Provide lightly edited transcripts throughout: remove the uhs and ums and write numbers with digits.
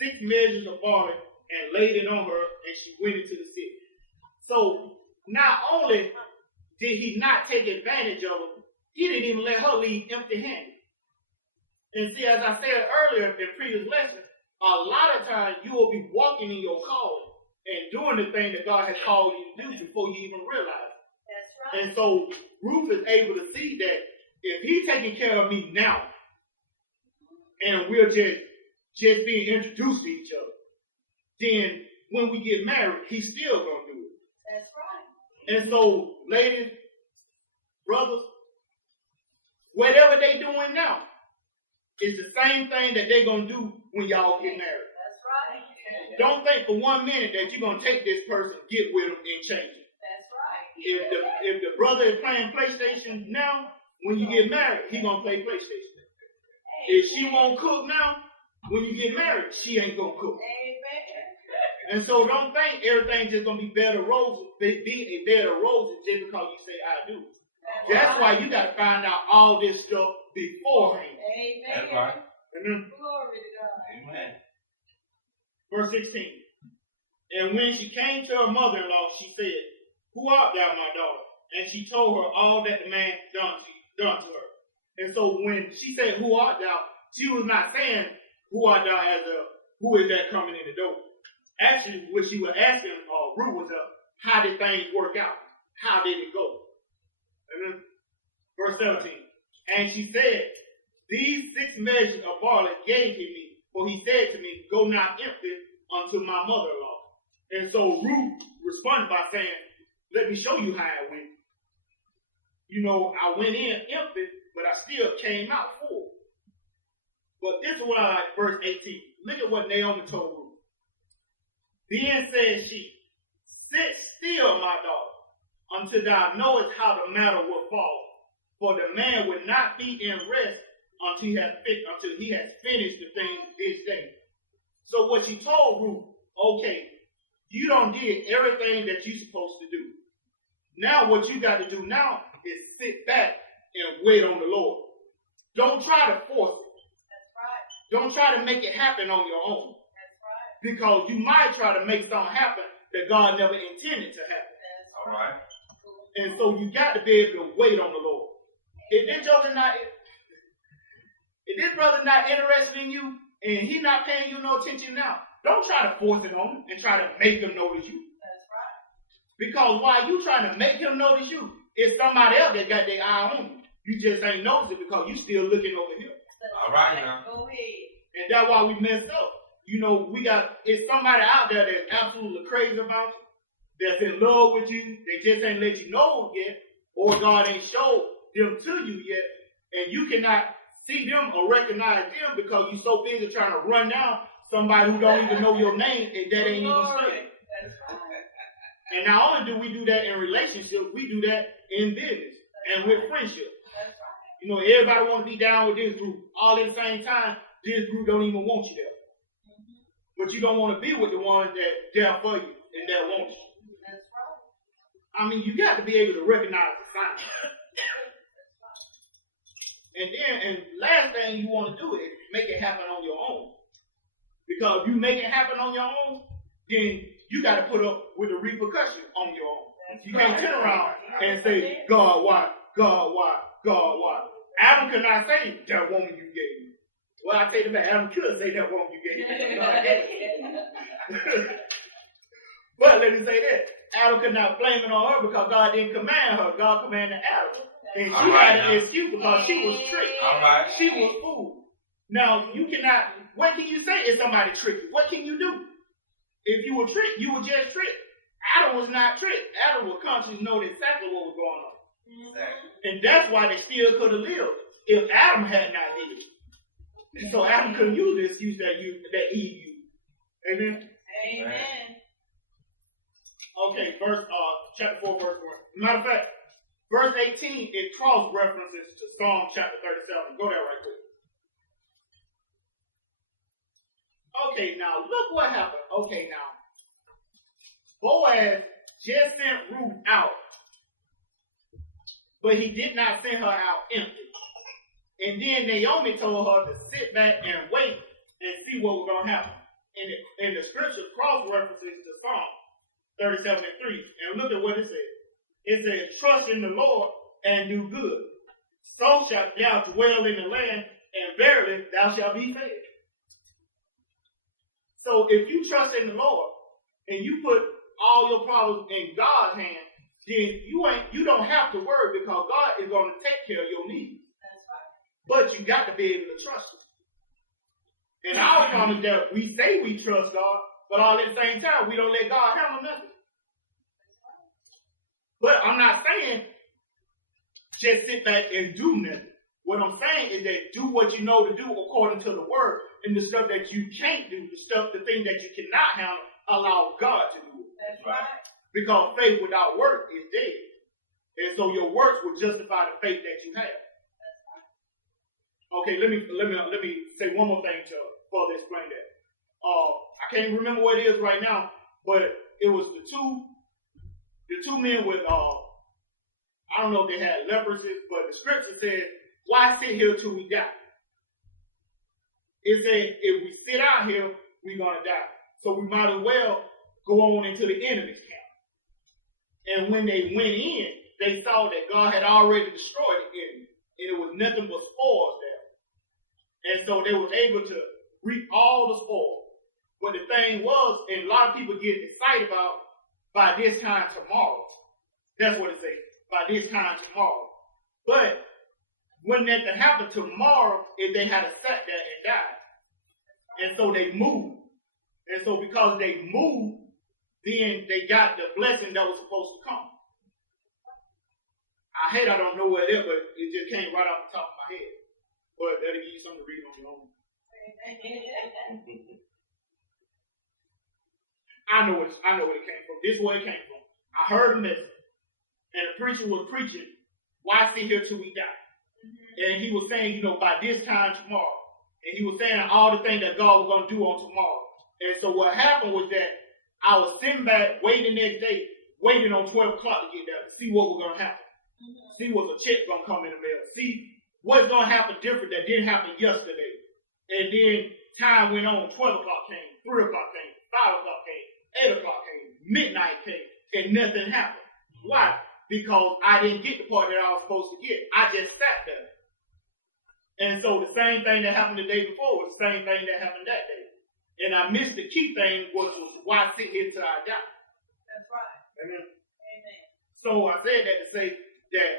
6 measures of barley and laid it on her, and she went into the city. So not only did he not take advantage of her, he didn't even let her leave empty-handed. And see, as I said earlier in previous lessons, a lot of times you will be walking in your calling and doing the thing that God has called you to do before you even realize it. That's right. And so Ruth is able to see that if he's taking care of me now, and we're just being introduced to each other, then when we get married, he's still going to do it. That's right. And so, ladies, brothers, whatever they doing now, it's the same thing that they're going to do when y'all get married. That's right. Don't think for 1 minute that you're going to take this person, get with them, and change it. That's right. If the brother is playing PlayStation now, when you get married, he's going to play PlayStation. If she won't cook now, when you get married, she ain't going to cook. Amen. And so don't think everything's just going to be bed of roses, be a bed of roses just because you say, I do. That's why you got to find out all this stuff beforehand. Amen. That's right. Amen. Glory to God. Amen. Verse 16. And when she came to her mother-in-law, she said, Who art thou, my daughter? And she told her all that the man done to her. And so when she said, Who art thou? She was not saying, Who art thou as a, who is that coming in the door? Actually, what she was asking Ruth was, how did things work out? How did it go? Amen. Verse 17. And she said, These 6 measures of barley gave he me, for he said to me, Go not empty unto my mother-in-law. And so Ruth responded by saying, Let me show you how it went. You know, I went in empty, but I still came out full. But this is what I like, verse 18. Look at what Naomi told Ruth. Then said she, Sit still, my daughter, until thou knowest how the matter will fall. For the man will not be in rest until he has finished the thing this day. So what she told Ruth, okay, you done did everything that you're supposed to do. Now what you got to do now is sit back and wait on the Lord. Don't try to force it. That's right. Don't try to make it happen on your own. That's right. Because you might try to make something happen that God never intended to happen. That's All right. And so you got to be able to wait on the Lord. If this brother not interested in you and he not paying you no attention now, don't try to force it on him and try to make him notice you. That's right. Because while you trying to make him notice you, it's somebody else that got their eye on you. You just ain't noticed it because you still looking over here. All right now. Go ahead. And that's why we messed up. You know, it's somebody out there that's absolutely crazy about you, that's in love with you, they just ain't let you know yet, or God ain't showed them to you yet, and you cannot see them or recognize them because you're so busy trying to run down somebody who don't even know your name and that ain't even straight. That's right. And not only do we do that in relationships, we do that in business and with friendship. That's right. You know, everybody want to be down with this group. All at the same time, this group don't even want you there. But you don't want to be with the ones that there for you and that want you. That's right. I mean, you got to be able to recognize the signs. And last thing you want to do is make it happen on your own. Because if you make it happen on your own, then you got to put up with the repercussions on your own. You can't turn around and say, God, why? God, why? God, why? Adam could not say that woman you gave me. Well, I say to that, Adam could say that woman you gave me. But let me say that. Adam could not blame it on her because God didn't command her. God commanded Adam. And she had an excuse because she was tricked. All right. She was fooled. Now, you cannot, what can you say if somebody tricked you? What can you do? If you were tricked, you were just tricked. Adam was not tricked. Adam was conscious, know exactly what was going on. Exactly. And that's why they still could have lived if Adam had not did it. And so Adam couldn't use the excuse that Eve used. Amen? Amen. Okay, chapter 4, verse 1. Matter of fact, verse 18, it cross references to Psalm chapter 37. Go there right quick. Okay, now look what happened. Okay, now Boaz just sent Ruth out, but he did not send her out empty. And then Naomi told her to sit back and wait and see what was going to happen. in the scripture cross-references to Psalm 37:3. And look at what it says. It says, trust in the Lord and do good. So shalt thou dwell in the land, and verily thou shalt be fed. So if you trust in the Lord and you put all your problems in God's hand, then you don't have to worry because God is going to take care of your needs. That's right. But you got to be able to trust Him. And our problem is that we say we trust God, but all at the same time we don't let God handle nothing. But I'm not saying just sit back and do nothing. What I'm saying is that do what you know to do according to the word, and the stuff that you can't do, the thing that you cannot handle, allow God to do it. That's right. Because faith without work is dead. And so your works will justify the faith that you have. Okay, let me say one more thing to further explain that. I can't remember what it is right now, but it was the two men with I don't know if they had leprosy, but the scripture said, why sit here till we die? It said, if we sit out here, we're going to die. So we might as well go on into the enemy's camp. And when they went in, they saw that God had already destroyed the enemy. And it was nothing but spoils there. And so they were able to reap all the spoil. But the thing was, and a lot of people get excited about, by this time tomorrow. That's what it says. By this time tomorrow. But when that happened tomorrow, if they had sat there and died. And so they moved. And so because they moved, then they got the blessing that was supposed to come. I don't know what it is, but it just came right off the top of my head. But that'll give you something to read on your own. I know where it came from. This is where it came from. I heard a message. And the preacher was preaching, why sit here till we die? And he was saying, by this time tomorrow. And he was saying all the things that God was going to do on tomorrow. And so what happened was that I was sitting back, waiting the next day, waiting on 12 o'clock to get there to see what was going to happen. See what's a check going to come in the mail. See what's going to happen different that didn't happen yesterday. And then time went on. 12 o'clock came, 3 o'clock came, 5 o'clock came, 8 o'clock came, midnight came, and nothing happened. Why? Because I didn't get the part that I was supposed to get. I just sat there. And so the same thing that happened the day before was the same thing that happened that day. And I missed the key thing, which was why sit here till I die. That's right. Amen. Amen. So I said that to say that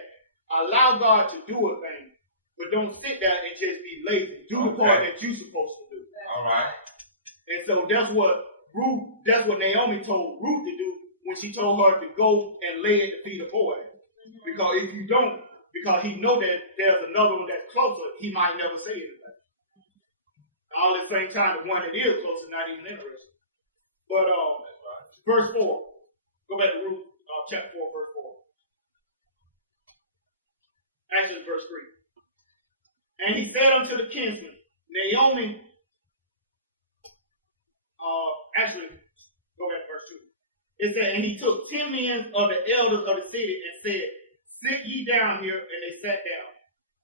allow God to do a thing, but don't sit there and just be lazy. Do the part that you're supposed to do. All right. And so that's what Naomi told Ruth to do when she told her to go and lay at the feet of Boaz. Because if you don't, because he know that there's another one that's closer, he might never say anything. All at the same time, the one that is closer not even interested. But verse 4. Go back to Ruth chapter 4, verse 4. Actually, verse 3. And he said unto the kinsman, Naomi, go back to verse 2. It said, and he took 10 men of the elders of the city and said, sit ye down here, and they sat down.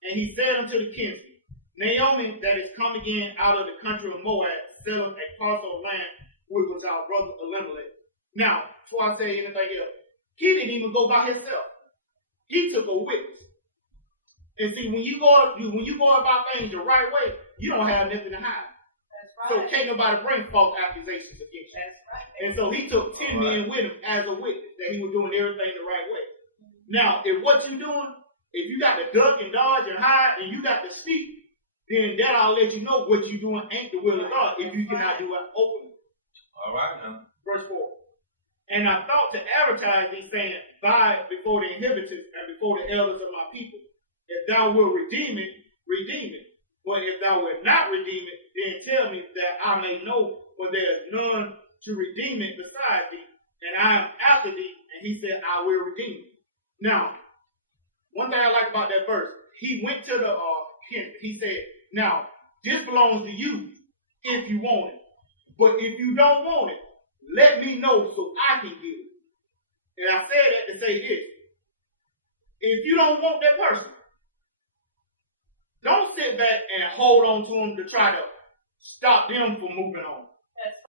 And he said unto the kinsman, Naomi, that is come again out of the country of Moab, selleth a parcel of land which was our brother Elimelech. Now, before I say anything else, he didn't even go by himself. He took a witness. And see, when you go about things the right way, you don't have nothing to hide. That's right. So can't nobody bring false accusations against you. That's right. And so he took 10 men with him as a witness that he was doing everything the right way. Now, if what you're doing, if you got to duck and dodge and hide and you got to speak, then that'll let you know what you're doing ain't the will of God if you cannot do it openly. All right now. Verse 4. And I thought to advertise thee, saying, buy it before the inhabitants and before the elders of my people. If thou wilt redeem it, redeem it. But if thou wilt not redeem it, then tell me that I may know, for there is none to redeem it besides thee, and I am after thee. And he said, I will redeem it. Now, one thing I like about that verse, he went to the he said, now, this belongs to you if you want it. But if you don't want it, let me know so I can give it. And I said that to say this. If you don't want that person, don't sit back and hold on to them to try to stop them from moving on.